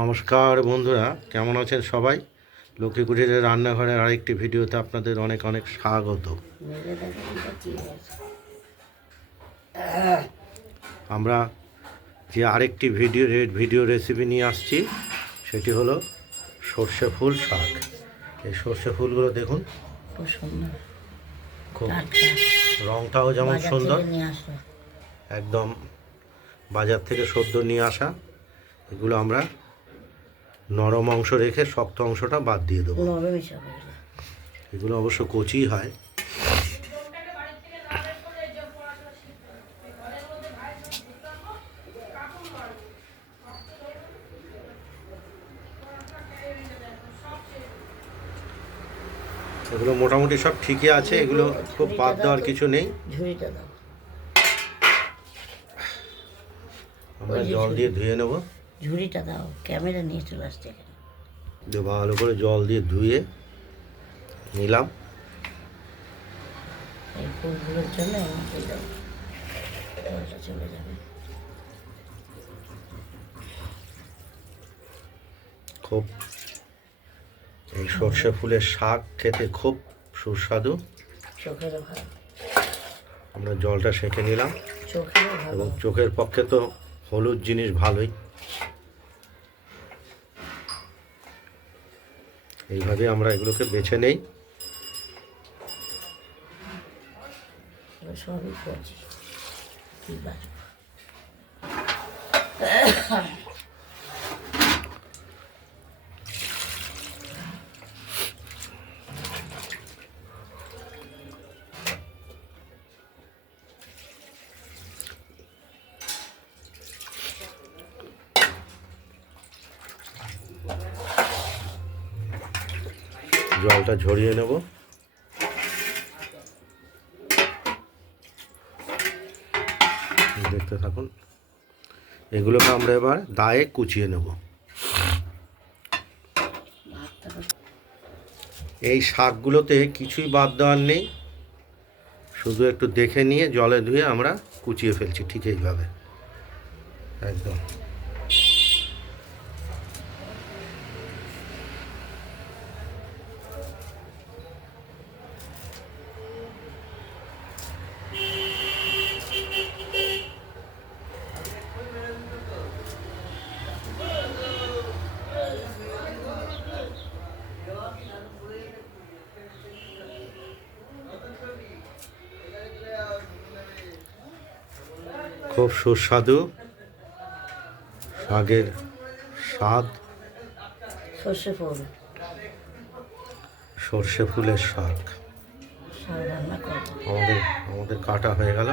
নমস্কার বন্ধুরা, কেমন আছেন সবাই? লক্ষ্মী কুটিরের রান্নাঘরের আরেকটি ভিডিওতে আপনাদের অনেক অনেক স্বাগত। আমরা যে আরেকটি ভিডিও রেসিপি নিয়ে আসছি সেটি হলো সর্ষে ফুল শাক। এই সর্ষে ফুলগুলো দেখুন, খুব সুন্দর, খুব রঙটাও যেমন সুন্দর, একদম বাজার থেকে সদ্য নিয়ে আসা। এগুলো আমরা নরম অংশ রেখে শক্ত অংশটা বাদ দিয়ে দেবো। এগুলো অবশ্য কচি হয়। এগুলো মোটামুটি সব ঠিকই আছে, এগুলো খুব বাদ দেওয়ার কিছু নেই। আমরা জল দিয়ে ধুয়ে নেব। ঝুড়িটা দাও, ক্যামেরা নিয়ে চলে আসছে এখানে। ভালো করে জল দিয়ে ধুয়ে নিলাম। এই ফুলগুলোর জন্য জলটা চলে যাবে। খুব এই সর্ষে ফুলের শাক খেতে খুব সুস্বাদু। চোখেরও ভালো। আমরা জলটা সেঁকে নিলাম, এবং চোখের পক্ষে তো হলুদ জিনিস ভালোই। এইভাবে আমরা এগুলোকে বেছে নেই। সবই করছি, জলটা ঝরিয়ে নেব। দেখতে থাকুন। এগুলোকে আমরা এবার দায়ে কুচিয়ে নেব। এই শাকগুলোতে কিছুই বাদ দেওয়ার নেই, শুধু একটু দেখে নিয়ে জলে ধুয়ে আমরা কুচিয়ে ফেলছি ঠিক এইভাবে, একদম। খুব সুস্বাদু শাকের স্বাদ, সর্ষে ফুলের শাক আমাদের কাটা হয়ে গেল।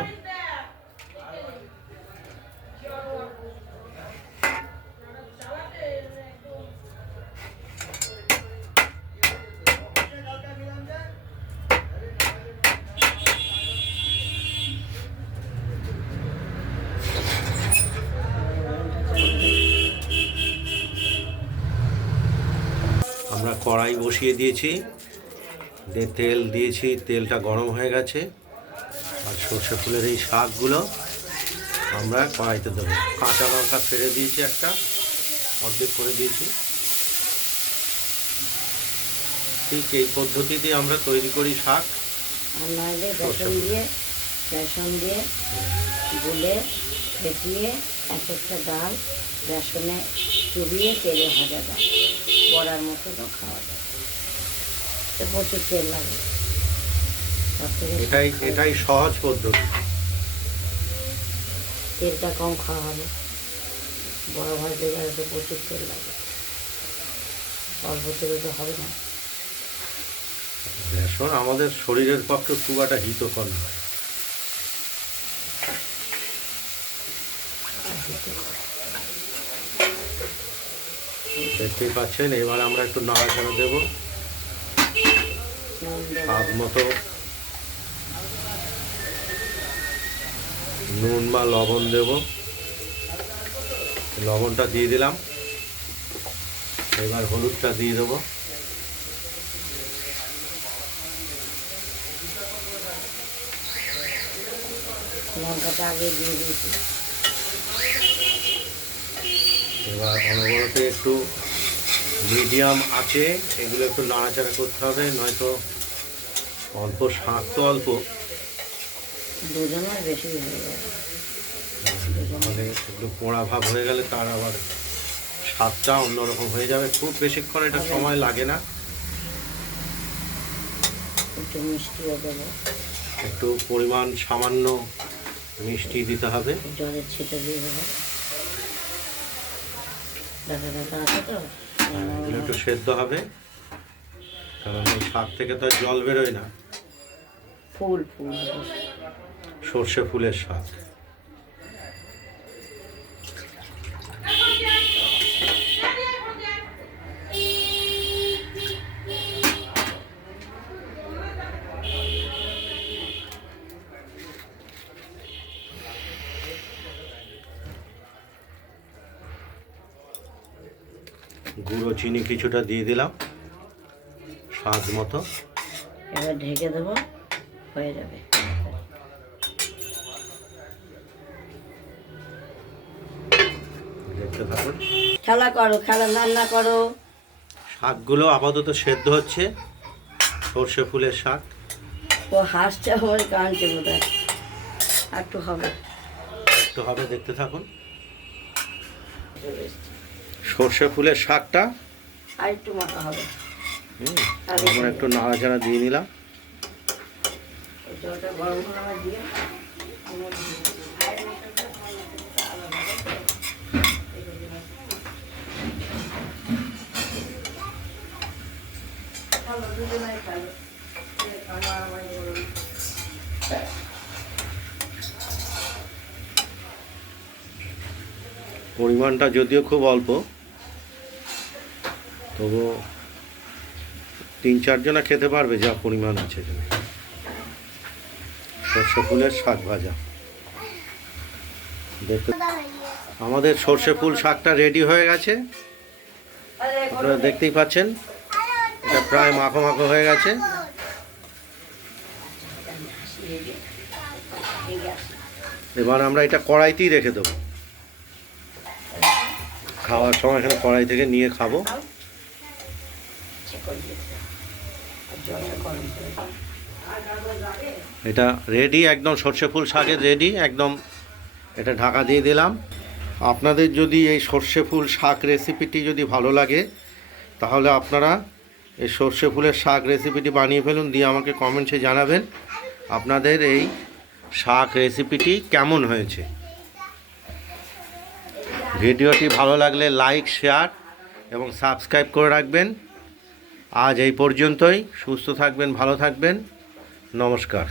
আমরা কড়াই বসিয়ে দিয়েছি, তেল দিয়েছি, তেলটা গরম হয়ে গেছে। আর সর্ষে ফুলের এই শাকগুলো আমরা কড়াইতে দেবো। কাঁচা লঙ্কা ফেলে দিয়েছি, একটা অর্ধেক করে দিয়েছি। ঠিক এই পদ্ধতিতে আমরা তৈরি করি শাক। আর নাহলে বেসন দিয়ে গুলে ফেটিয়ে এক একটা ডাল বেসনে চুবিয়ে তেলে ভাজা যায়, বড়ার মতো তো খাওয়া যায়। প্রচুর তেল লাগে, এটাই সহজ পদ্ধতি। তেলটা কম খাওয়া হবে। বড় ভাজতে গেলে তো প্রচুর তেল লাগে, অল্প তেলে তো হবে না। বেসন আমাদের শরীরের পক্ষে খুব একটা হিতকর নয়। দেখতেই পাচ্ছেন। এবার আমরা একটু নাড়াচাড়া দেবো, স্বাদ মতো নুন বা লবণ দেব। লবণটা দিয়ে দিলাম। এবার হলুদটা দিয়ে দেবো। লঙ্কাটা আগে দিয়ে দিয়েছি। এবার অনবরত একটু মিডিয়াম আছে, এগুলো একটু নাড়াচাড়া করতে হবে, নয়তো অল্প শাক তো অল্প, দুজনের বেশি হয়ে যাবে। মানে একটু পোড়া ভাব হয়ে গেলে তার আবার স্বাদটা অন্যরকম হয়ে যাবে। খুব বেশিক্ষণ এটা সময় লাগে না। একটু মিষ্টিও দেবো, একটু পরিমাণ সামান্য মিষ্টি দিতে হবে। জলের ছিটে দিয়ে দেবো। দেখা দেখা আছে তো, এগুলো একটু সেদ্ধ হবে, কারণ এই শাক থেকে তো আর জল বেরোয় না। ফুল ফুল সর্ষে ফুলের শাক। গুঁড়ো চিনি কিছুটা দিয়ে দিলাম স্বাদ মতো। এবার ঢেকে দেবো, হয়ে যাবে। দেখতে থাকুন। খেলা করো, খেলা রান্না করো। শাকগুলো আপাতত সেদ্ধ হচ্ছে, সর্ষে ফুলের শাক। ও হাসছে, আমার কাঁদছে বোধহয়। একটু হবে, একটু হবে, দেখতে থাকুন। সর্ষে ফুলের শাকটা আর একটু মাখা হবে। আমরা একটু নাড়াচাড়া দিয়ে নিলাম। জলটা গরম করে দিয়ে পরিমাণটা যদিও খুব অল্প, তবু 3-4 জনা খেতে পারবে যা পরিমাণ আছে এখানে। সর্ষে ফুলের শাক ভাজা দেখতে। আমাদের সর্ষে ফুল শাকটা রেডি হয়ে গেছে, আপনারা দেখতেই পাচ্ছেন। এটা প্রায় মাখো মাখো হয়ে গেছে। এবার আমরা এটা কড়াইতেই রেখে দেবো, খাওয়ার সময় এখানে কড়াই থেকে নিয়ে খাবো। এটা রেডি একদম, সর্ষে ফুল শাকের রেডি একদম। এটা ঢাকা দিয়ে দিলাম। আপনাদের যদি এই সর্ষে ফুল শাক রেসিপিটি যদি ভালো লাগে, তাহলে আপনারা এই সর্ষে ফুলের শাক রেসিপিটি বানিয়ে ফেলুন, দিয়ে আমাকে কমেন্টসে জানাবেন আপনাদের এই শাক রেসিপিটি কেমন হয়েছে। ভিডিওটি ভালো লাগলে লাইক, শেয়ার এবং সাবস্ক্রাইব করে রাখবেন। আজ এই পর্যন্তই। সুস্থ থাকবেন, ভালো থাকবেন। নমস্কার।